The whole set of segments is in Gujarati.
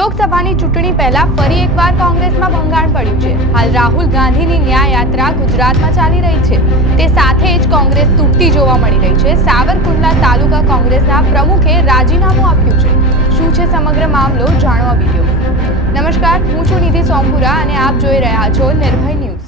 લોકસભાની ચૂંટણી પહેલા ફરી એકવાર કોંગ્રેસમાં ભંગાણ પડ્યું છે। હાલ રાહુલ ગાંધીની ન્યાય યાત્રા ગુજરાતમાં ચાલી રહી છે, તે સાથે જ કોંગ્રેસ તૂટતી જોવા મળી રહી છે। સાવરકુંડલા તાલુકા કોંગ્રેસના પ્રમુખે રાજીનામું આપ્યું છે। શું છે સમગ્ર મામલો, જાણો આ વિડીયો। નમસ્કાર, હું છું નિધિ સોમપુરા અને આપ જોઈ રહ્યા છો નિર્ભય ન્યૂઝ।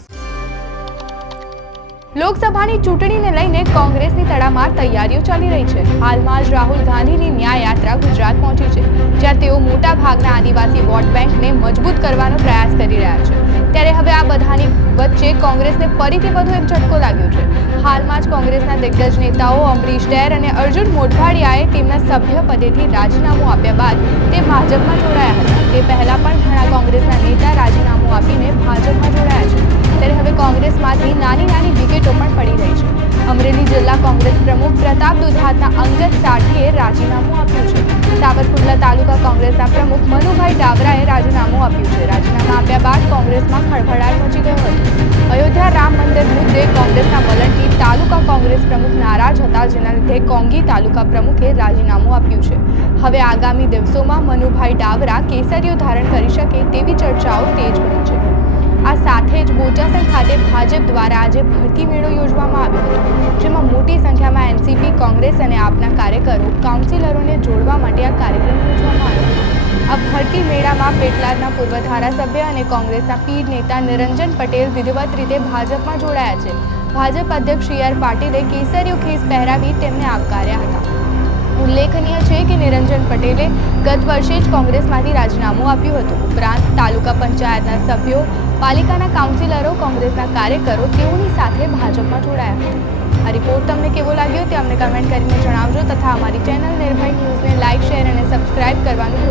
લોકસભાની ચૂંટણીને લઈને કોંગ્રેસની તડામાર તૈયારીઓ ચાલી રહી છે। હાલમાં જ રાહુલ ગાંધીની ન્યાય યાત્રા ગુજરાત પહોંચી છે, જ્યાં તેઓ મોટા ભાગના આદિવાસી વોટ બેંકને મજબૂત કરવાનો પ્રયાસ કરી રહ્યા છે। ત્યારે હવે આ બધાની વચ્ચે કોંગ્રેસને ફરીથી વધુ એક ઝટકો લાગ્યો છે। હાલમાં જ કોંગ્રેસના દિગ્ગજ નેતાઓ અમરીશ ડેર અને અર્જુન મોઢવાડિયાએ તેમના સભ્ય પદેથી રાજીનામું આપ્યા બાદ તે ભાજપમાં જોડાયા હતા। તે પહેલા પણ ઘણા કોંગ્રેસના નેતા રાજીનામું આપીને ભાજપમાં જોડાયા છે। ત્યારે હવે કોંગ્રેસમાંથી નાની વિકેટો પણ પડી રહી છે। અમરેલી જિલ્લા કોંગ્રેસ પ્રમુખ પ્રતાપ દુધાતના અંગત સાથીએ રાજીનામું આપ્યું છે। સાવરકુંડલા તાલુકા કોંગ્રેસના પ્રમુખ મનુભાઈ ડાવરાએ રાજીનામું આપ્યું છે। રાજીનામા આપ્યા બાદ કોંગ્રેસમાં ખળભળાટ મચી ગયો હતો। અયોધ્યા રામ મંદિર મુદ્દે કોંગ્રેસના વલણથી તાલુકા કોંગ્રેસ પ્રમુખ નારાજ હતા, જેના લીધે કોંગી તાલુકા પ્રમુખે રાજીનામું આપ્યું છે। હવે આગામી દિવસોમાં મનુભાઈ ડાવરા કેસરીઓ ધારણ કરી શકે તેવી ચર્ચાઓ તેજ બની છે। આ સાથે જ બોચાસણ ખાતે ભાજપ દ્વારા આજે ભરતી મેળો યોજવામાં આવ્યો હતો, જેમાં મોટી સંખ્યામાં એનસીપી, કોંગ્રેસ અને આપના કાર્યકરો કાઉન્સિલરોને જોડવા માટે આ કાર્યક્રમ યોજવામાં આવ્યો હતો। આ ભરતી મેળામાં પેટલાદના પૂર્વ ધારાસભ્ય અને કોંગ્રેસના પીઢ નેતા નિરંજન પટેલ વિધિવત રીતે ભાજપમાં જોડાયા છે। ભાજપ અધ્યક્ષ સી.આર. પાટીલે કેસરીયો ખેસ પહેરાવી તેમને આવકાર્યા હતા। ઉલ્લેખનીય છે કે નિરંજન પટેલે ગત વર્ષે જ કોંગ્રેસમાંથી રાજીનામું આપ્યું હતું। ઉપરાંત તાલુકા પંચાયતના સભ્યો, પાલિકાના કાઉન્સિલરો, કોંગ્રેસના કાર્યકરો તેઓની સાથે ભાજપમાં જોડાયા હતા। આ રિપોર્ટ તમને કેવો લાગ્યો તે અમને કમેન્ટ કરીને જણાવજો તથા અમારી ચેનલ નિર્ભય ન્યૂઝને લાઇક, શેર અને સબસ્ક્રાઇબ કરવાનું